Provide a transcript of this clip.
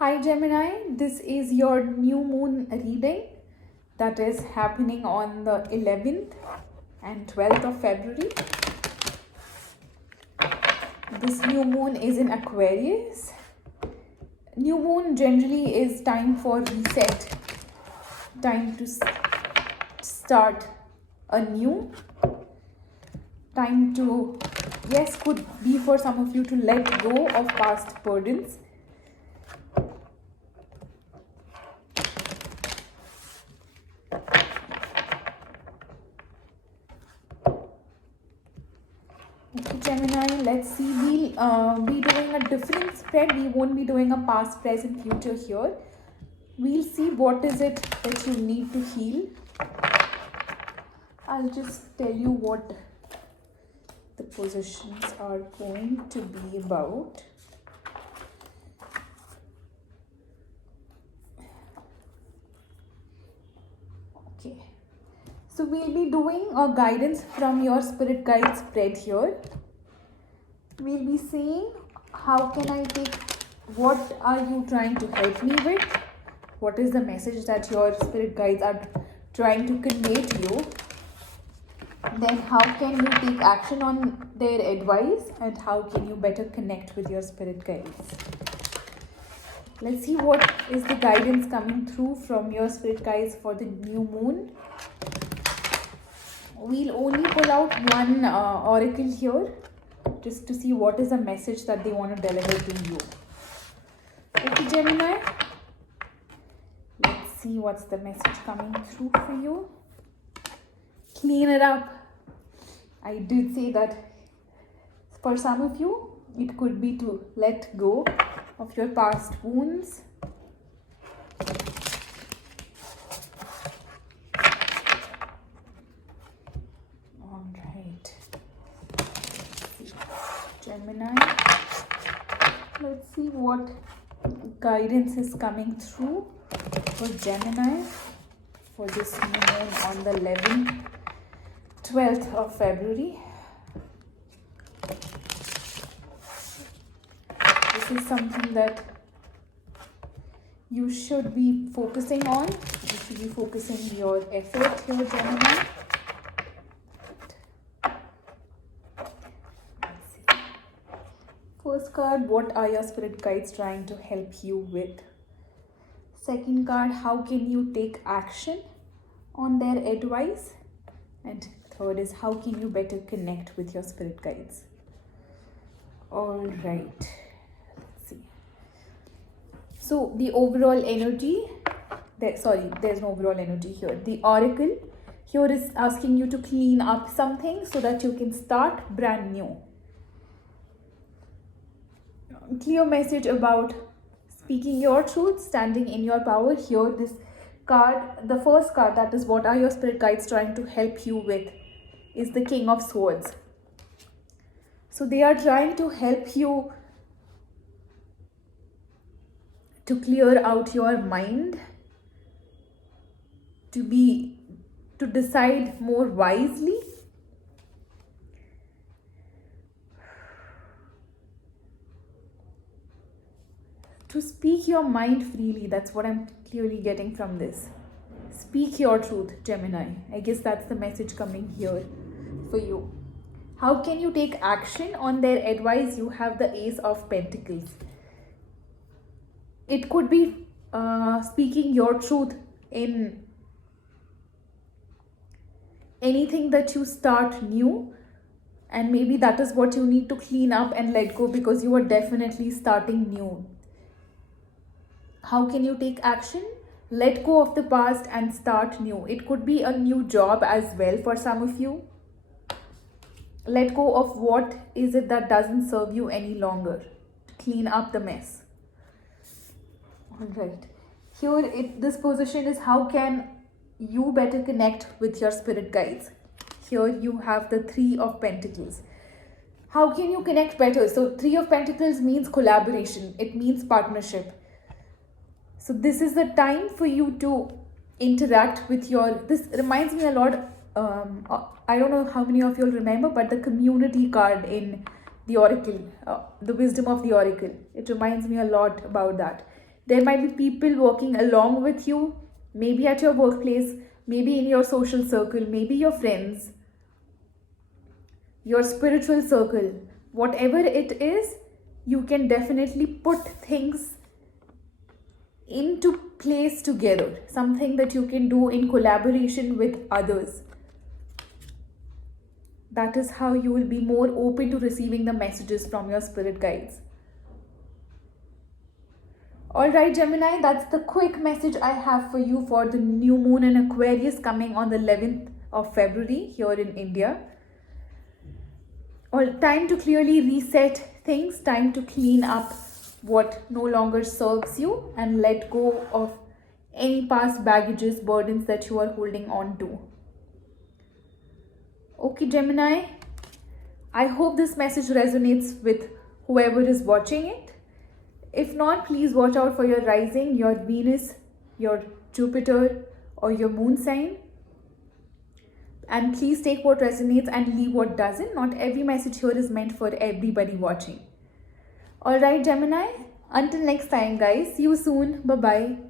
Hi Gemini, this is your new moon reading that is happening on the 11th and 12th of February. This new moon is in Aquarius. New moon generally is time for reset, time to start anew, time to, yes, could be for some of you to let go of past burdens. Gemini, let's see, we'll be doing a different spread. We won't be doing a past, present, future here. We'll see what is it that you need to heal. I'll just tell you what the positions are going to be about. Okay, so we'll be doing a guidance from your spirit guide spread here. We'll be seeing how can I take, what are you trying to help me with, what is the message that your spirit guides are trying to convey to you, then how can you take action on their advice, and how can you better connect with your spirit guides. Let's see what is the guidance coming through from your spirit guides for the new moon. We'll only pull out one oracle here, just to see what is the message that they want to deliver to you. Okay, Gemini, let's see what's the message coming through for you. Clean it up. I did say that for some of you, it could be to let go of your past wounds. All right. Gemini, let's see what guidance is coming through for Gemini for this new moon on the 11th, 12th of February. This is something that you should be focusing on. You should be focusing your effort here, Gemini. First card, what are your spirit guides trying to help you with? Second card, how can you take action on their advice? And third is, how can you better connect with your spirit guides? All right, let's see. So the overall energy, there's no overall energy here. The oracle here is asking you to clean up something so that you can start brand new. Clear message about speaking your truth, standing in your power. Here, this card, the first card, that is what are your spirit guides trying to help you with, is the King of Swords. So they are trying to help you to clear out your mind, to decide more wisely, to speak your mind freely. That's what I'm clearly getting from this. Speak your truth, Gemini. I guess that's the message coming here for you. How can you take action on their advice? You have the Ace of Pentacles. It could be speaking your truth in anything that you start new, and maybe that is what you need to clean up and let go, because you are definitely starting new. How can you take action? Let go of the past and start new. It could be a new job as well for some of you. Let go of what is it that doesn't serve you any longer. Clean up the mess. All right. Here, this position is how can you better connect with your spirit guides. Here you have the Three of Pentacles. How can you connect better? So Three of Pentacles means collaboration. It means partnership. So this is the time for you to interact with this reminds me a lot, I don't know how many of you will remember, but the community card in the Oracle, the Wisdom of the Oracle. It reminds me a lot about that. There might be people working along with you, maybe at your workplace, maybe in your social circle, maybe your friends, your spiritual circle. Whatever it is, you can definitely put things into place together, something that you can do in collaboration with others. That is how you will be more open to receiving the messages from your spirit guides. Alright, Gemini, that's the quick message I have for you for the new moon in Aquarius coming on the 11th of February here in India. Time to clearly reset things, time to clean up what no longer serves you and let go of any past baggages, burdens that you are holding on to. Okay, Gemini, I hope this message resonates with whoever is watching it. If not, please watch out for your rising, your Venus, your Jupiter, or your moon sign. And please take what resonates and leave what doesn't. Not every message here is meant for everybody watching. Alright, Gemini, until next time, guys. See you soon. Bye-bye.